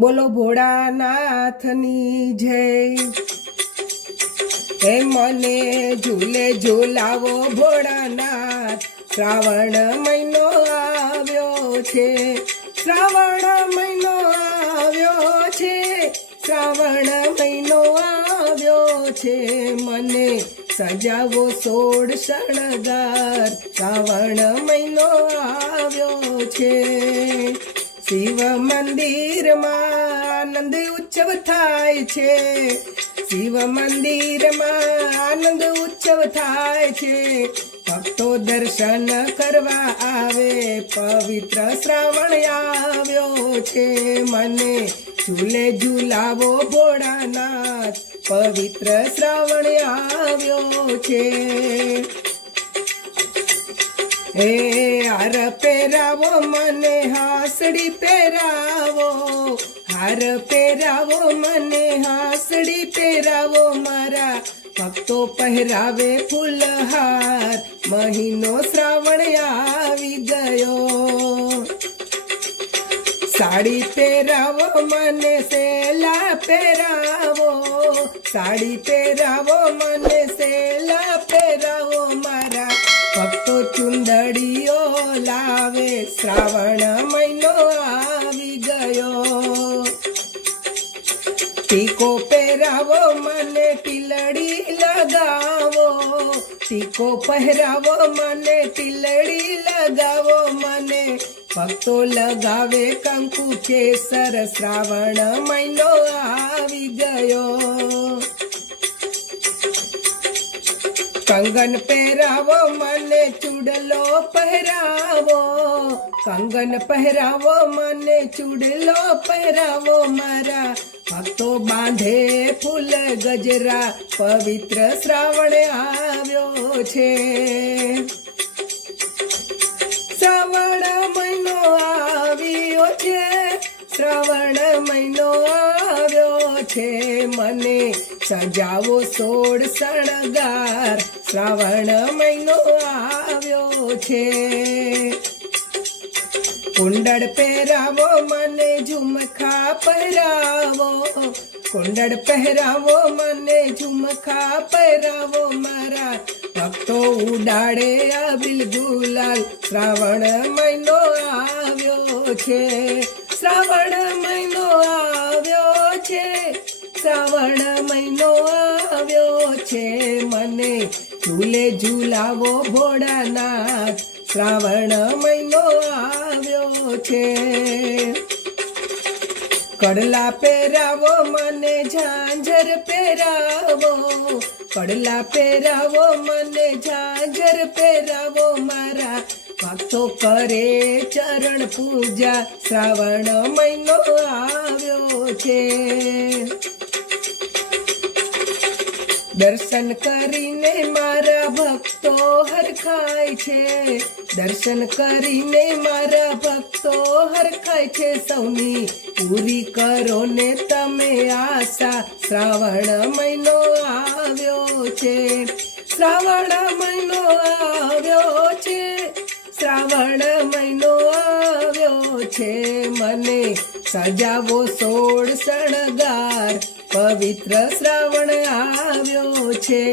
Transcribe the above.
બોલો ભોળાનાથની જય। હે મને ઝૂલે ઝૂલાવો ભોળાનાથ, શ્રાવણ મહિનો આવ્યો છે, શ્રાવણ મહિનો આવ્યો છે, શ્રાવણ મહિનો આવ્યો છે। મને સજાવો સોળ શણગાર, શ્રાવણ મહિનો આવ્યો છે। શિવ મંદિરમાં આનંદ ઉત્સવ થાય છે, શિવ મંદિરમાં આનંદ ઉત્સવ થાય છે। ભક્તો દર્શન કરવા આવે, પવિત્ર શ્રાવણ આવ્યો છે। મને ઝૂલે ઝૂલાવો ભોળાનાથ, પવિત્ર શ્રાવણ આવ્યો છે। હે હાર પહેરાવો મને, હાસડી પહેરાવો, હાર પહેરાવો મને, હાસડી પહેરાવો। મારા ભક્તો પહેરાવે ફૂલહાર, મહિનો શ્રાવણ આવી ગયો। સાડી પહેરાવો મને, સેલા પહેરાવો, સાડી પહેરાવો મને, સેલા પહેરાવો। મારા ભક્તો ચુંદડીઓ લાવે, શ્રાવણ મહિનો આવી ગયો। ટીકો પહેરાવો મને, ટીલડી લગાવો, ટીકો પહેરાવો મને, ટીલડી લગાવો। મને ભક્તો લગાવે કંકુ કેસર, શ્રાવણ મહિનો આવી ગયો। કંગન પહેરાવો મને, ચૂડલો પહેરાવો, કંગન પહેરાવો મને, ચૂડલો પહેરાવો। મારા ભક્તો બાંધે ફૂલ ગજરા, પવિત્ર શ્રાવણ આવ્યો છે। શ્રાવણ મહિનો આવ્યો છે, શ્રાવણ મહિનો આવ્યો છે। મને સજાવો સોળ શણગાર, શ્રાવણ મહિનો આવ્યો છે। કુંડળ પહેરાવો મને, ઝુમખા પહેરાવો, કુંડળ પહેરાવો મને, ઝુમખા પહેરાવો। મારા ભક્તો ઉડાડે અબીલ ગુલાલ, શ્રાવણ મહિનો આવ્યો છે, શ્રાવણ મહિનો આવ્યો છે, શ્રાવણ મહિનો આવ્યો છે। મને ઝૂલે ઝૂલાવો ભોળાનાથ, શ્રાવણ મહિનો આવ્યો છે। કડલા પહેરાવો મને, ઝાંઝર પહેરાવો, કડલા પહેરાવો મને, ઝાંઝર પહેરાવો। મારા ભક્તો કરે ચરણ પૂજા, શ્રાવણ મહિનો આવ્યો છે। દર્શન કરીને મારા ભક્તો હરખાય છે, દર્શન કરીને મારા ભક્તો હરખાય છે। સૌની પૂરી કરો ને તમે આશા, શ્રાવણ મહિનો આવ્યો છે, શ્રાવણ મહિનો આવ્યો છે, શ્રાવણ મહિનો આવ્યો છે। મને સજાવો સોળ શણગાર, પવિત્ર શ્રાવણ આવ્યો છે।